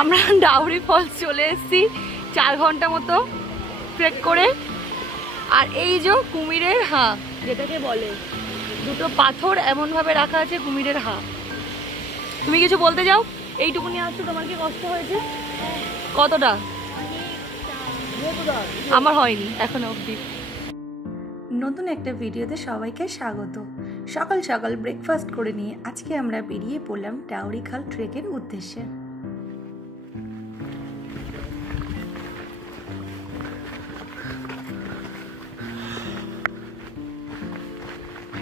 আমরা dowry false চলে এসেছি 4 ঘন্টা মতো ট্রেক করে। আর এই যে কুমিরের হাঁ, যেটাকে বলে দুটো পাথর এমন ভাবে রাখা আছে কুমিরের হাঁ। তুমি কিছু বলতে যাও? এইটুকুনি আসছো, তোমার কি কষ্ট হয়েছে? কতটা? আমার হয়নি এখনো অবধি। নতুন একটা ভিডিওতে সবাইকে স্বাগত। সকাল সকাল ব্রেকফাস্ট করে নিয়ে আজকে আমরা বেরিয়ে পড়লাম ডাউরিখাল ট্রেকের উদ্দেশ্যে।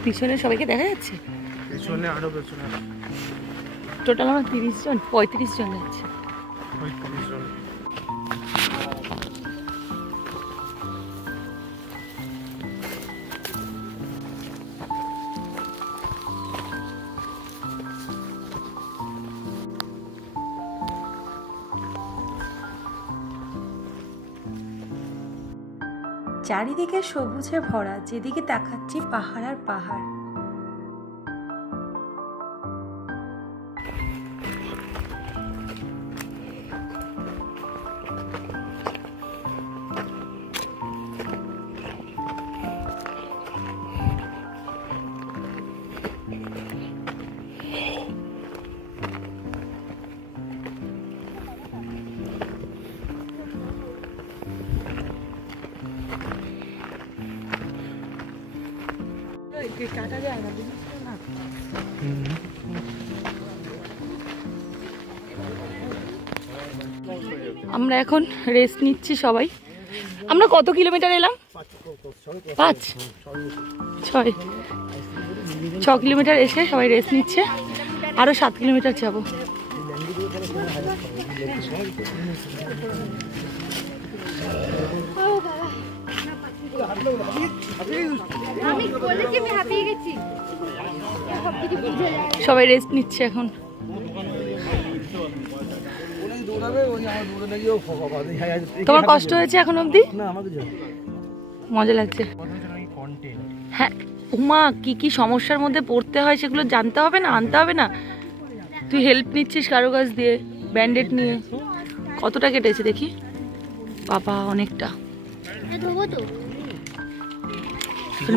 পিছনে সবাইকে দেখা যাচ্ছে? পিছনে আরো পেছনে টোটাল আমার 30 জন 35 জন যাচ্ছে। 35 জন। চারিদিকে সবুজে ভরা, যেদিকে তাকাচ্ছি পাহাড় আর পাহাড়। আমরা এখন রেস্ট নিচ্ছি সবাই। আমরা কত কিলোমিটার এলাম? 6 কিলোমিটার এসে সবাই রেস্ট নিচ্ছে। আরো 7 কিলোমিটার যাবো। সবাই রেস্ট নিচ্ছে এখন। তোমার কষ্ট হয়েছে এখন অবধি? মজা লাগছে। হ্যাঁ উমা, কি কি সমস্যার মধ্যে পড়তে হয় সেগুলো জানতে হবে না, আনতে হবে না? তুই হেল্প নিচ্ছিস কারো কাছ দিয়ে, ব্যান্ডেড নিয়ে। কতটা কেটেছে দেখি? বাবা অনেকটা।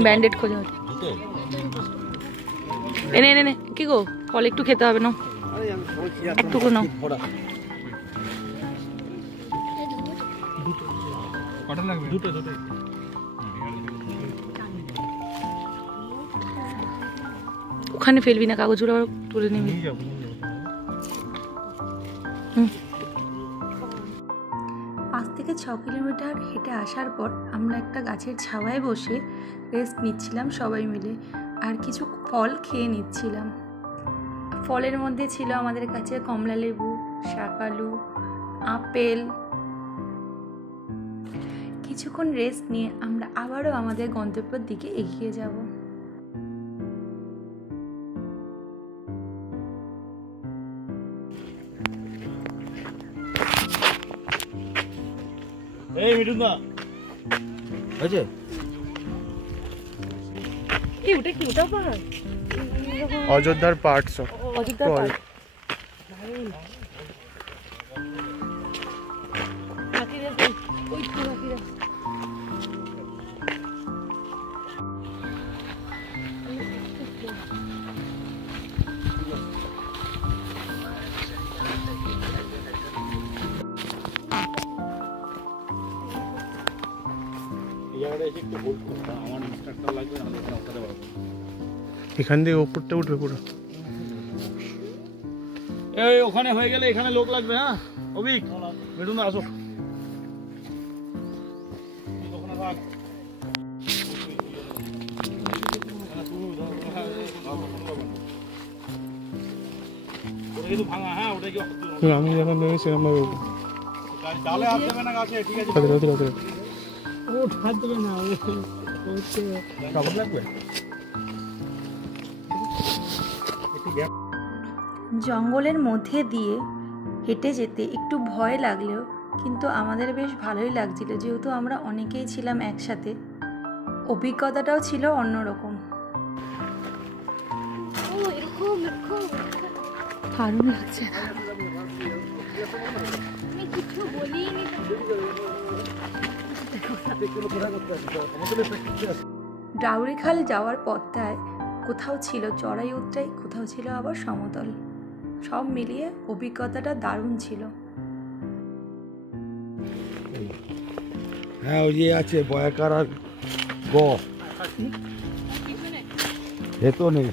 ব্যান্ডেড খোঁজা হচ্ছে। এনে এনে নে, কি গো ফল একটু খেতে হবে না? একটুকু নাও। ওখানে ফেলবি না, কাগজগুলো আবার তুলে নিবি। 5 থেকে 6 কিলোমিটার হেঁটে আসার পর আমরা একটা গাছের ছাওয়ায় বসে রেস্ট নিচ্ছিলাম সবাই মিলে, আর কিছু ফল খেয়ে নিচ্ছিলাম। ফলের মধ্যে ছিল আমাদের কাছে কমলা লেবু, শাকালু, আপেল। কিছুক্ষণ রেস্ট নিয়ে আমরা আবারও আমাদের গন্তব্যের দিকে এগিয়ে যাব। এই মিঠুনদা আছে কি ওটা? কি ওটা পাহাড়? অযোধ্যার পার্টস। অযোধ্যার পাহাড়। এখান থেকে ওপরটা উঠবে পুরো। এই ওখানে হয়ে গেলে এখানে লোক লাগবে। হ্যাঁ অভিক, মিঠুনদা আসো। আমি যখন নেমে সেরকম ভাবে ডালে হাত দেবে না গাছে, ঠিক আছে? ও হাত দেবে না, কাপড় লাগবে। জঙ্গলের মধ্যে দিয়ে হেঁটে যেতে একটু ভয় লাগলেও কিন্তু আমাদের বেশ ভালোই লাগছিল, যেহেতু আমরা অনেকেই ছিলাম একসাথে। অভিজ্ঞতাটাও ছিল অন্যরকম। দারুণ লাগছে। ডাউরিখাল যাওয়ার পথটায় কোথাও ছিল চড়াই উতরাই, কোথাও ছিল আবার সমতল। সব মিলিয়ে অভিজ্ঞতাটা দারুণ ছিল। হ্যাঁ ওই যে আছে বয়াকার আর গ এ তো নেই।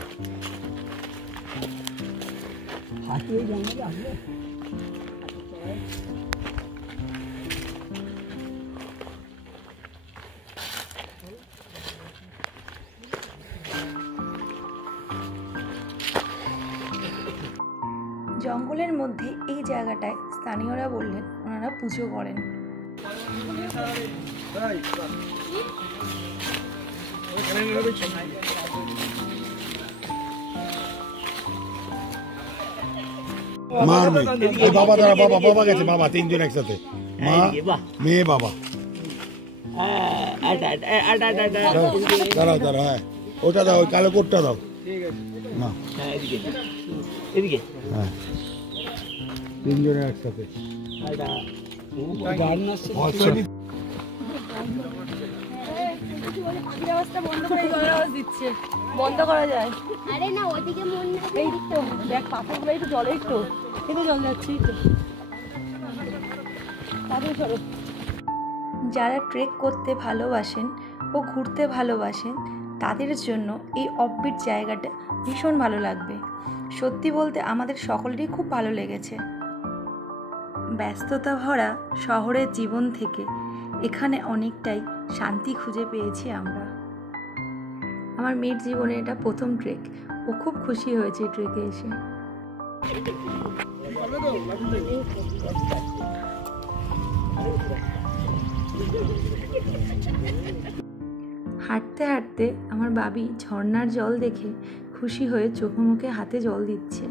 জঙ্গলের মধ্যে এই জায়গাটায় স্থানীয়রা বললেন ওনারা পুজো করেন। মার মেয়ে বাবা দাঁড়া, বাবা বাবা গেছে, বাবা তিনজন একসাথে, মা মেয়ে বাবা। দাঁড়াও দাঁড়াও, হ্যাঁ ওটা দাও, ওই কালো কোটটা দাও না, হ্যাঁ তিনজনে একসাথে। বন্ধ করা যায়? আরে না, ওদিকে মন না, এই তো দেখ পাথরগুলো একটু জলে, একটু জল যাচ্ছে। যারা ট্রেক করতে ভালোবাসেন ও ঘুরতে ভালোবাসেন তাদের জন্য এই অফবিট জায়গাটা ভীষণ ভালো লাগবে। সত্যি বলতে আমাদের সকলেরই খুব ভালো লেগেছে। ব্যস্ততা ভরা শহরের জীবন থেকে এখানে অনেকটাই শান্তি খুঁজে পেয়েছি আমরা। আমার মেয়ের জীবনে এটা প্রথম ট্রেক, ও খুব খুশি হয়েছে ট্রেকে এসে। হাঁটতে হাঁটতে আমার বাবি ঝর্ণার জল দেখে খুশি হয়ে চোখে মুখে হাতে জল দিচ্ছে।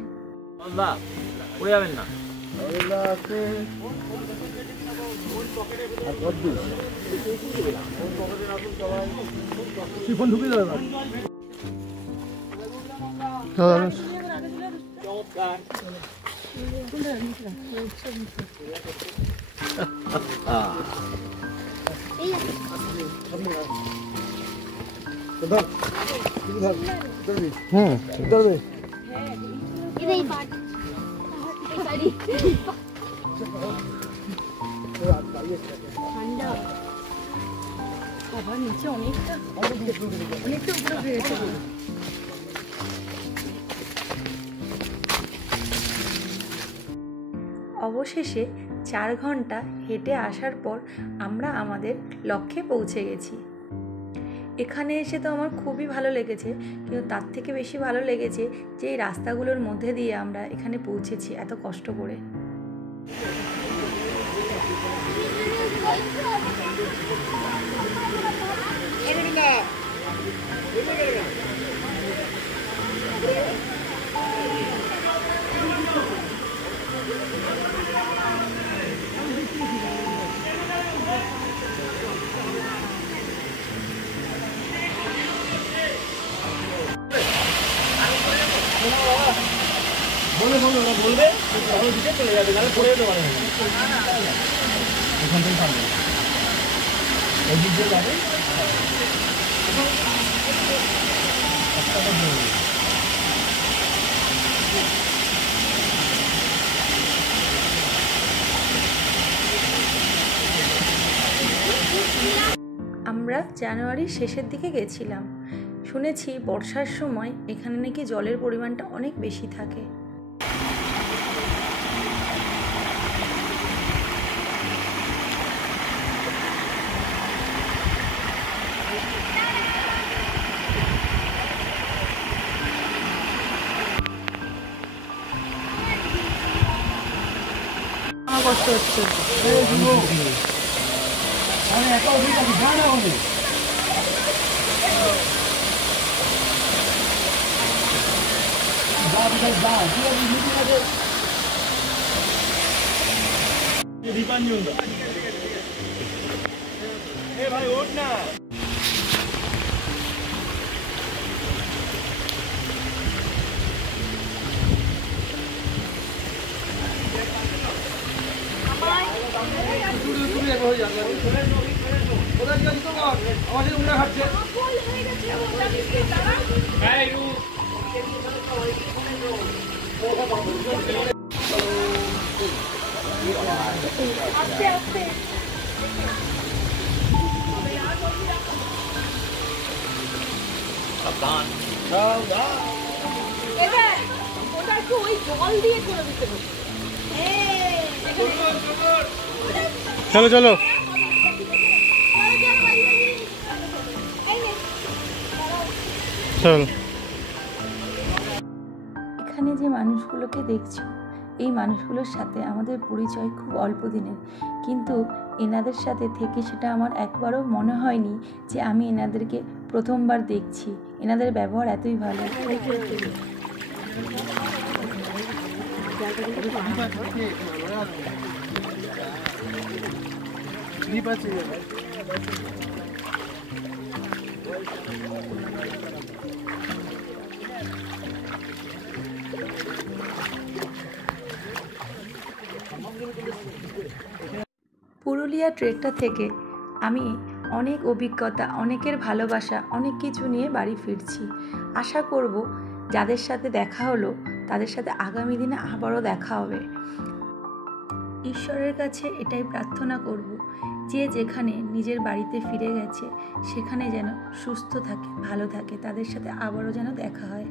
অবশেষে 4 ঘন্টা হেঁটে আসার পর আমরা আমাদের লক্ষ্যে পৌঁছে গেছি। এখানে এসে তো আমার খুবই ভালো লেগেছে, কিন্তু তার থেকে বেশি ভালো লেগেছে যে এই রাস্তাগুলোর মধ্যে দিয়ে আমরা এখানে পৌঁছেছি এত কষ্ট করে। বলবে চলে যাবে, নাহলে পড়ে যেতে পারে। এখান থেকে থামবে, এই দিক দিয়ে যাবে। আমরা জানুয়ারির শেষের দিকে গেছিলাম। শুনেছি বর্ষার সময় এখানে নাকি জলের পরিমাণটা অনেক বেশি থাকে। কষ্ট হচ্ছে। দীপাঞ্জন ভাই ওঠ না। চলো চলো চল। এখানে যে মানুষগুলোকে দেখছো, এই মানুষগুলোর সাথে আমাদের পরিচয় খুব অল্প দিনের, কিন্তু এনাদের সাথে থেকে সেটা আমার একবারও মনে হয়নি যে আমি এনাদেরকে প্রথমবার দেখছি। এনাদের ব্যবহার এতই ভালো। পুরুলিয়া ট্রেকটা থেকে আমি অনেক অভিজ্ঞতা, অনেকের ভালোবাসা, অনেক কিছু নিয়ে বাড়ি ফিরছি। আশা করব যাদের সাথে দেখা হলো তাদের সাথে আগামী দিনে আবারও দেখা হবে। ঈশ্বরের কাছে এটাই প্রার্থনা করব যে যেখানে নিজের বাড়িতে ফিরে গেছে সেখানে যেন সুস্থ থাকে, ভালো থাকে, তাদের সাথে আবারও যেন দেখা হয়।